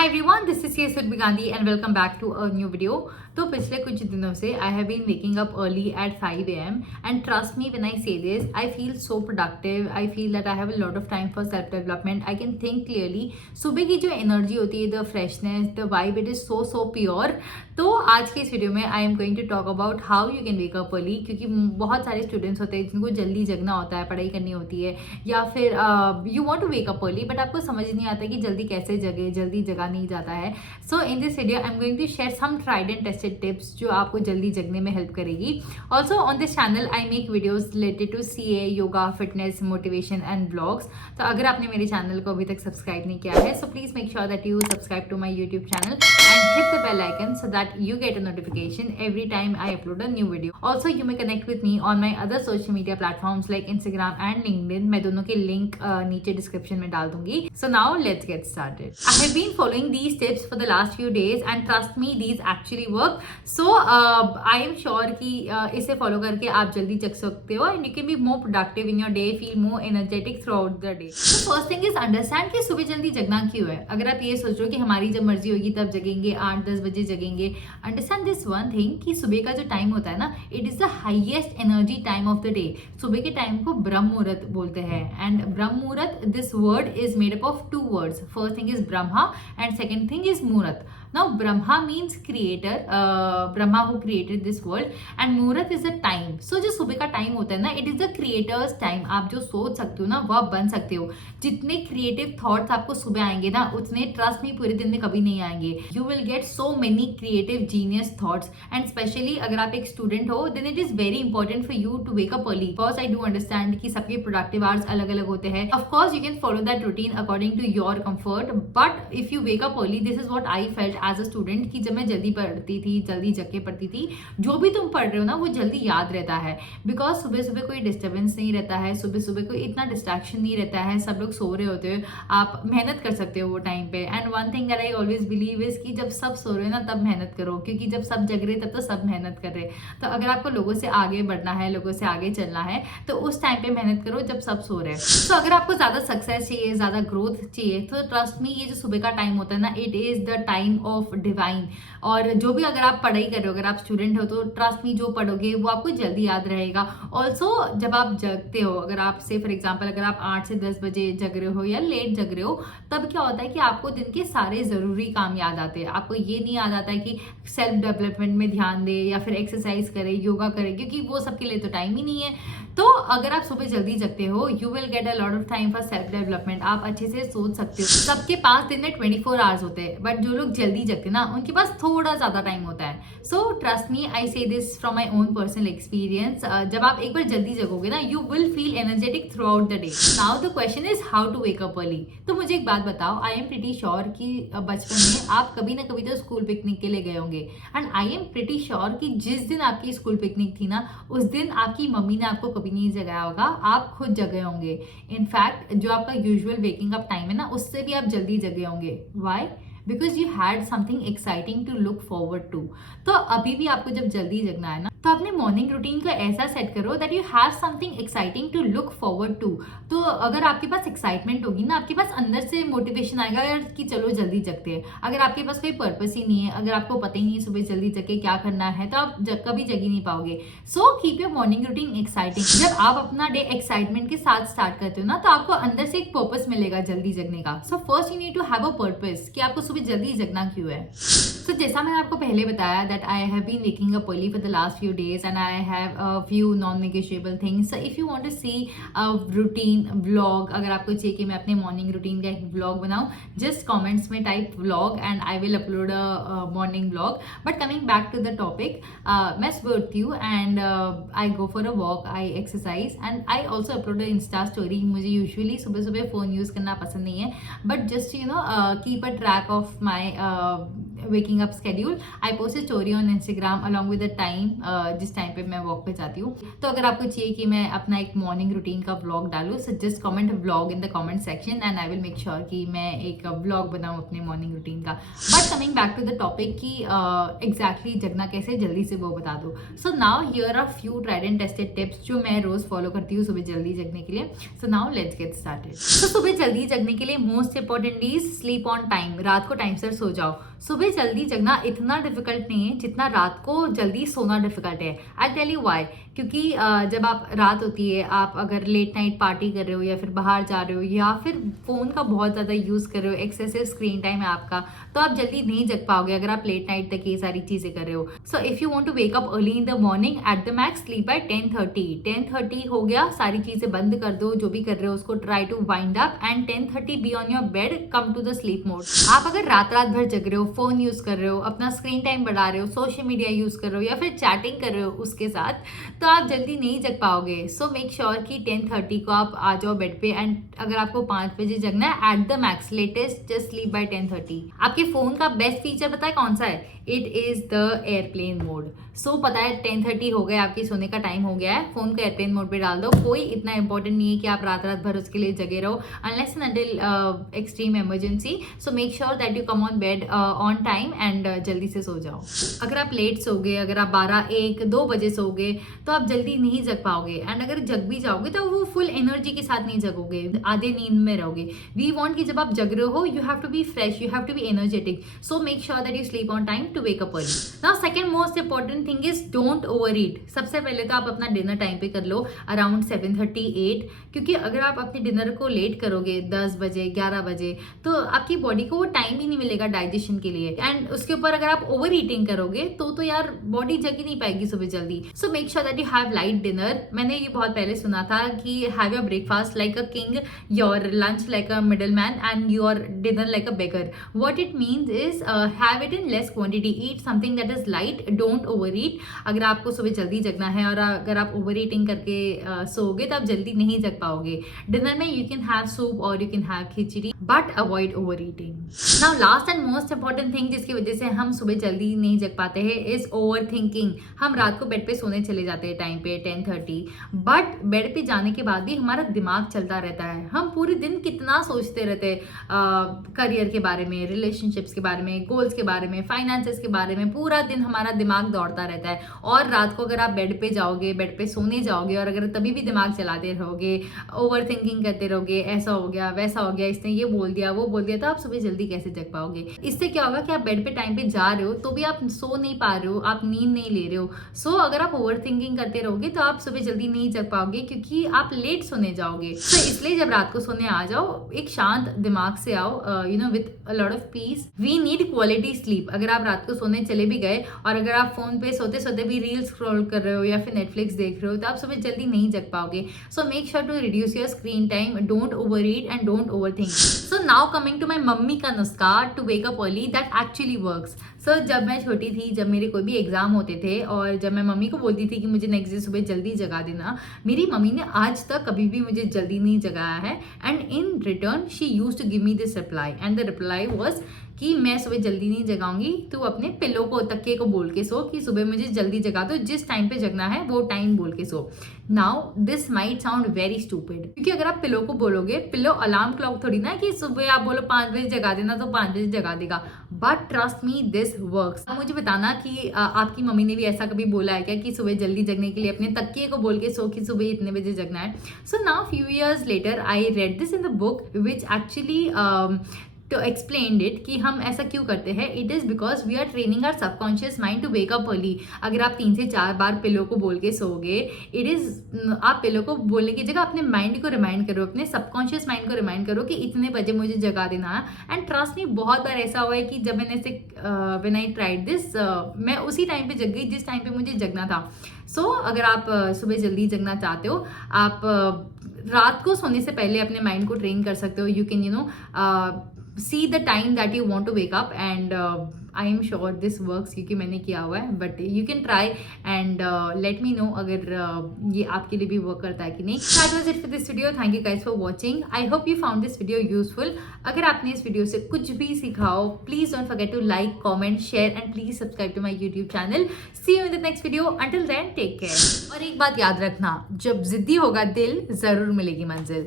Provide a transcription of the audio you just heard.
Hi everyone, this is Surbi Gandhi and welcome back to a new video. तो पिछले कुछ दिनों से I have been waking up early at 5 a.m. and trust me when I say this, I feel so productive. I feel that I have a lot of time for self development. I can think clearly. सुबह की जो energy होती है, the freshness, the vibe, it is so pure. तो आज के इस video में I am going to talk about how you can wake up early, क्योंकि बहुत सारे स्टूडेंट्स होते हैं जिनको जल्दी जगना होता है, पढ़ाई करनी होती है, या फिर you want to wake up early but आपको समझ नहीं आता कि जल्दी कैसे जगे, जल्दी जगा नहीं जाता है. So in this video I am going to share some tried and tested tips जो आपको जल्दी जगने में हेल्प करेगी. Also on this channel I make videos related to CA, yoga, fitness, motivation and blogs. तो अगर आपने मेरे चैनल को अभी तक सब्सक्राइब नहीं किया है, so please make sure that you subscribe to my YouTube channel and hit the bell icon so that you get a notification every time I upload a new video. Also, you may connect with me on my other social media platforms like Instagram and LinkedIn. मैं दोनों के link नीचे description में डाल दूंगी. So now let's get started. I have been following these tips for the last few days and trust me, these actually work. So I am sure कि इसे follow करके आप जल्दी जग सकते हो and you can be more productive in your day, feel more energetic throughout the day. So first thing is understand कि सुबह जल्दी जगना क्यों है. अगर आप ये सोच रहे हो कि हमारी जब मर्जी होगी तब जगेंगे, 8-10 बजे जगेंगे, अंडरस्टैंड दिस वन थिंग कि सुबह का जो टाइम होता है ना, it is the highest energy time of the day. सुबह के टाइम को ब्रह्म मुहूर्त बोलते हैं एंड ब्रह्म मुहूर्त, this word is made up of 2 words. First thing is Brahma and second thing is मुहूर्त. Now Brahma means creator, Brahma who created this world, and Muhurat is the time. So जो सुबह का time होता है ना, it is the creator's time. आप जो सोच सकते हो ना वो आप बन सकते हो. जितने क्रिएटिव थॉट्स आपको सुबह आएंगे ना, उतने ट्रस्ट में पूरे दिन में कभी नहीं आएंगे. You will get so many creative genius thoughts and specially अगर आप एक स्टूडेंट हो then it is very important for you to wake up early. Because I do understand कि सबके प्रोडक्टिव आवर्स अलग अलग होते हैं. Of course you can follow that routine according to your comfort, but if you wake up early, this is what I felt as a student कि जब मैं जल्दी पढ़ती थी, जल्दी जग के पढ़ती थी, जो भी तुम पढ़ रहे हो ना वो जल्दी याद रहता है. बिकॉज सुबह सुबह कोई डिस्टर्बेंस नहीं रहता है, सुबह सुबह कोई इतना डिस्ट्रैक्शन नहीं रहता है, सब लोग सो रहे होते हो, आप मेहनत कर सकते हो वो टाइम पे. And one thing that I always believe is कि जब सब सो रहे हो ना तब मेहनत करो, क्योंकि जब सब जग रहे तब तो सब मेहनत कर रहे. तो अगर आपको लोगों से आगे बढ़ना है, लोगों से आगे चलना है, तो उस टाइम पे मेहनत करो जब सब सो रहे हैं. तो अगर आपको ज्यादा सक्सेस चाहिए, ज्यादा ग्रोथ चाहिए, तो ट्रस्ट मी, ये जो सुबह का टाइम होता है ना, it is the time of divine. और जो भी अगर आप पढ़ाई कर रहे हो, अगर आप स्टूडेंट हो, तो ट्रस्ट मी जो पढ़ोगे वो आपको जल्दी याद रहेगा. ऑल्सो जब आप जगते हो, अगर आप से फॉर एग्जाम्पल अगर आप 8 से 10 बजे जग रहे हो या लेट जग रहे हो, तब क्या होता है कि आपको दिन के सारे जरूरी काम याद आते हैं. आपको ये नहीं याद आता है कि सेल्फ डेवलपमेंट में ध्यान दे या फिर एक्सरसाइज करे, योगा करे, क्योंकि वो सबके लिए तो टाइम ही नहीं है. तो अगर आप सुबह जल्दी जगते हो, you will get a lot of time for self development. आप अच्छे से सोच सकते हो. सबके पास दिन में 24 आवर्स होते हैं, बट जो लोग जल्दी जगते हैं ना, उनके पास थोड़ा ज्यादा टाइम होता है. So trust me, I say this from my own personal experience. जब आप एक बार जल्दी जगोगे ना, you will feel energetic throughout the day. Now the question is how to wake up early. तो मुझे एक बात बताओ, आई एम प्रिटी श्योर कि बचपन में आप कभी ना कभी तो स्कूल पिकनिक के लिए गए होंगे. And I am pretty sure कि जिस दिन आपकी स्कूल पिकनिक थी ना, उस दिन आपकी मम्मी ने आपको कभी नहीं जगाया होगा, आप खुद जगे होंगे. इनफैक्ट जो आपका यूजुअल वेकिंग अप टाइम है ना, उससे भी आप जल्दी जगे होंगे. Why? Because you had something exciting to look forward to. तो अभी भी आपको जब जल्दी जगना है ना, तो अपने मॉर्निंग रूटीन को ऐसा सेट करो that you have something exciting to look forward to. तो अगर आपके पास एक्साइटमेंट होगी ना, आपके पास अंदर से मोटिवेशन आएगा यार कि चलो जल्दी जगते हैं. अगर आपके पास कोई पर्पस ही नहीं है, अगर आपको पता ही नहीं है सुबह जल्दी जग के क्या करना है, तो आप कभी जग ही नहीं पाओगे. So keep your morning routine exciting. जब आप अपना डे एक्साइटमेंट के साथ स्टार्ट करते हो ना, तो आपको अंदर से एक पर्पस मिलेगा जल्दी जगने का. So first you need to have a purpose कि आपको सुबह जल्दी जगना क्यों है. तो जैसा मैंने आपको पहले बताया that I have been waking up early for the last few days and I have a few non negotiable things. So if you want to see a routine vlog, अगर आपको चाहिए कि मैं अपने मॉर्निंग रूटीन का एक vlog बनाऊं, just comments में type vlog and I will upload a morning vlog. But coming back to the topic, मैं सुबह उठती हूँ and I go for a walk, I exercise and I also upload a insta story. मुझे usually सुबह सुबह phone use करना पसंद नहीं है, but just you know keep a track of my waking up schedule. I post a story on Instagram along with the time जिस time पे मैं वॉक पे जाती हूँ. तो अगर आपको चाहिए कि मैं अपना एक मॉर्निंग रूटीन का व्लॉग डालूँ, so just comment vlog in the comment section and I will make sure कि मैं एक व्लॉग बनाऊँ अपने मॉर्निंग रूटीन का. But coming back to the topic कि एग्जैक्टली जगना कैसे जल्दी से वो बता दो. So now here are few tried and tested tips जो मैं रोज फॉलो करती हूँ सुबह जल्दी जगने के लिए. So now let's get started. तो सुबह जल्दी जगने के लिए most important is sleep on time. रात को टाइम से सो जाओ. सुबह जल्दी जगना इतना डिफिकल्ट नहीं है जितना रात को जल्दी सोना डिफिकल्ट है. I tell you why. क्योंकि जब आप रात होती है, आप अगर लेट नाइट पार्टी कर रहे हो या फिर बाहर जा रहे हो या फिर फोन का बहुत ज़्यादा यूज़ कर रहे हो, एक्सेसिव स्क्रीन टाइम है आपका, तो आप जल्दी नहीं जग पाओगे अगर आप लेट नाइट तक ये सारी चीज़ें कर रहे हो. So if you want to wake up early in the morning at the max sleep by 10:30 हो गया. सारी चीज़ें बंद कर दो, जो भी कर रहे हो उसको try to wind up and 10:30 be on your bed, come to the sleep mode. आप अगर रात रात भर जग रहे हो, फोन यूज़ कर रहे हो, अपना स्क्रीन टाइम बढ़ा रहे हो, सोशल मीडिया यूज़ कर रहे हो या फिर चैटिंग कर रहे हो उसके साथ, तो आप जल्दी नहीं जग पाओगे. सो मेक श्योर कि 10:30 को आप आ जाओ बेड पे. एंड अगर आपको 5 बजे जगना है eight the max latest just sleep by 10:30. आपके फोन का बेस्ट फीचर पता है कौन सा है? It is the airplane mode. So पता है 10:30 हो गया, आपकी सोने का टाइम हो गया है, फोन को एयरप्लेन मोड पे डाल दो. कोई इतना इंपॉर्टेंट नहीं है कि आप रात रात भर उसके लिए जगे रहो unless and until extreme emergency. So make sure that you come on bed on time and जल्दी से सो जाओ. अगर आप लेट सोगे, अगर आप 12, 1, 2 बजे सोगे तो आप जल्दी नहीं जग पाओगे. एंड अगर जग भी जाओगे तो वो फुल एनर्जी के साथ नहीं जगोगे, आधे नींद में रहोगे. वी वांट कि जब आप जग रहे हो you have to be fresh, you have to be energetic. So make sure that you sleep on time to wake up early. Now second most important thing is don't overeat. सबसे पहले तो आप अपना dinner time पे कर लो around 7:30, 8. क्योंकि अगर आप अपने डिनर को लेट करोगे 10 बजे, 11 बजे, तो आपकी बॉडी को वो टाइम ही नहीं मिलेगा डाइजेशन के लिए. एंड उसके ऊपर अगर आप ओवर ईटिंग करोगे तो यार बॉडी जग ही नहीं पाएगी सुबह जल्दी. सो make sure that you have light dinner. मैंने ये बहुत पहले सुना था कि have your breakfast like a king, your lunch like a middle man and your dinner like a beggar. What it means is have it in less quantity. Eat something that is light, don't over ईट. अगर आपको सुबह जल्दी जगना है और अगर आप over eating करके सोओगे तो आप जल्दी नहीं जग पाओगे. डिनर में यू कैन हैव सूप और you can have khichdi, but avoid over eating. Now last and most important thing जिसकी वजह से हम सुबह जल्दी नहीं जग पाते हैं इज ओवर थिंकिंग. हम रात को बेड पे सोने चले जाते हैं टाइम पे 10:30, बट बेड पे जाने के बाद भी हमारा दिमाग चलता रहता है. हम पूरे दिन कितना सोचते रहते हैं करियर के बारे में, रिलेशनशिप्स के बारे में, गोल्स के बारे में, फाइनेंसेस के बारे में. पूरा दिन हमारा दिमाग दौड़ता रहता है. और रात को अगर आप बेड पे जाओगे, बेड पे सोने जाओगे और अगर तभी भी दिमाग चलाते रहोगे, ओवर थिंकिंग करते रहोगे, ऐसा हो गया, वैसा हो गया, इसने ये बोल दिया, वो बोल दिया, तो आप सुबह जल्दी कैसे जग पाओगे? इससे क्या होगा कि आप बेड पे टाइम पे जा रहे हो तो भी आप सो नहीं पा रहे हो, आप नींद नहीं ले रहे हो. सो अगर आप ओवर थिंकिंग करते रहोगे तो आप सुबह जल्दी नहीं जग पाओगे क्योंकि आप लेट सोने जाओगे. तो इसलिए जब रात को सोने आ जाओ एक शांत दिमाग से आओ, you know, with a lot of peace. We need quality sleep. अगर आप रात को सोने चले भी गए और अगर आप फोन पे सोते सोते भी रील स्क्रॉल कर रहे हो या फिर नेटफ्लिक्स देख रहे हो तो आप सुबह जल्दी नहीं जग पाओगे. So make sure to reduce your screen time, don't overeat and don't overthink. So now coming to my mummy का नुस्खा to wake up early that actually works. So जब मैं छोटी थी, जब मेरे कोई भी एग्जाम होते थे और जब मैं मम्मी को बोलती थी कि मुझे नेक्स्ट डे सुबह जल्दी जगा देना, मेरी मम्मी ने आज तक कभी भी मुझे जल्दी नहीं जगाया है. And in return she use to give me this reply and the reply was कि मैं सुबह जल्दी नहीं जगाऊंगी, तू अपने पिल्लो को, तकिए को बोल के सो कि सुबह मुझे जल्दी जगा दो, जिस टाइम पे जगना है वो टाइम बोल के सो. Now this might sound very stupid, क्योंकि अगर आप पिल्लो को बोलोगे, पिल्लो अलार्म क्लॉक थोड़ी ना कि सुबह आप बोलो 5 बजे जगा देना तो 5 बजे जगा देगा. But trust me this works. मुझे बताना कि आपकी मम्मी ने भी ऐसा कभी बोला है क्या कि सुबह जल्दी जगने के लिए अपने तकिए को बोल के सो कि सुबह इतने बजे जगना है. So now few years later I read this in the book which actually to explained it कि हम ऐसा क्यों करते हैं. It is because we are training our subconscious mind to wake up early. अगर आप 3 से 4 बार पिलो को बोल के सोओगे, इट इज, आप पिलो को बोलने की जगह अपने माइंड को रिमाइंड करो, अपने सबकॉन्शियस माइंड को रिमाइंड करो कि इतने बजे मुझे जगा देना है. एंड ट्रस्ट मी, बहुत बार ऐसा हुआ है कि जब मैंने ऐसे व्हेन आई ट्राइड दिस, मैं उसी टाइम पे जग गई जिस टाइम पे मुझे जगना था. सो अगर आप सुबह जल्दी जगना चाहते हो, आप रात को सोने से पहले अपने माइंड को ट्रेन कर सकते हो. You can, you know, see the time that you want to wake up and I am sure this works, क्योंकि मैंने किया हुआ है. But you can try and let me know अगर ये आपके लिए भी वर्क करता है कि नहीं. That was it for this video. Thank you guys for watching. I hope you found this video useful. अगर आपने इस वीडियो से कुछ भी सीखा हो, please don't forget to like, comment, share and please subscribe to my YouTube channel. See you in the next video. Until then take care. और एक बात याद रखना, जब जिद्दी होगा दिल, जरूर मिलेगी मंजिल.